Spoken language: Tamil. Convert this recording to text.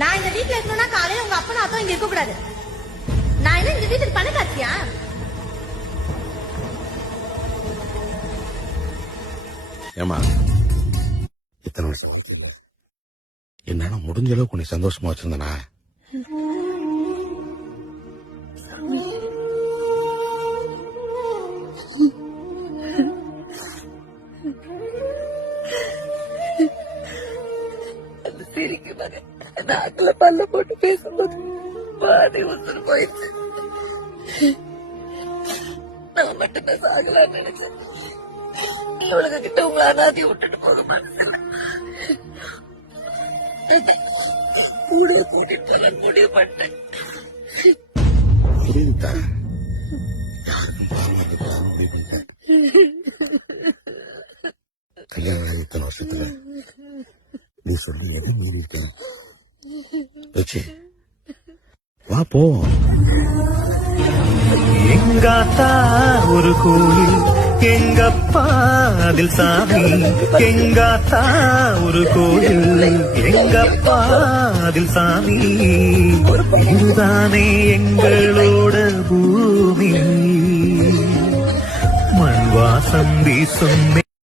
நான் இந்த வீட்டுல இருக்கணும்னா காலையில உங்க அப்பா அத்தம் இங்க இருக்க கூடாது. நான் என்ன இந்த வீட்டுக்கு பண்ண காட்சியா? ஏமா இத்தனை வருஷம் என்னால முடிஞ்ச அளவுக்கு உன்னை சந்தோஷமா வச்சிருந்தனா? சிரிக்கு மகன் நாக்குல பல்ல போட்டு பேசும்போது பாதி உசுறு போயிடுச்சு. நான் மட்டும்தான் சாகலான்னு நினைச்சேன். இவளுக்கு கிட்ட உங்களை அனாதி விட்டுட்டு போக மனசில்ல. கூட கூட்டிட்டு போகலான்னு முடிவு பண்ணிட்டேன். புரியுதா? யாருக்கும் பாவம் முடிவு பண்ணிட்டேன். கல்யாணம் ஆகி இத்தனை வருஷத்துல நீ சொல்லி எதை மீறி இருக்க? வச்சு வா போ. எங்காத்தா ஒரு கோயில் எங்கப்பா அதில் சாமி. எங்காத்தா ஒரு கோயில் எங்கப்பா அதில் சாமி. இதுதானே எங்களோட பூமி. மண் வாசம் வீசும்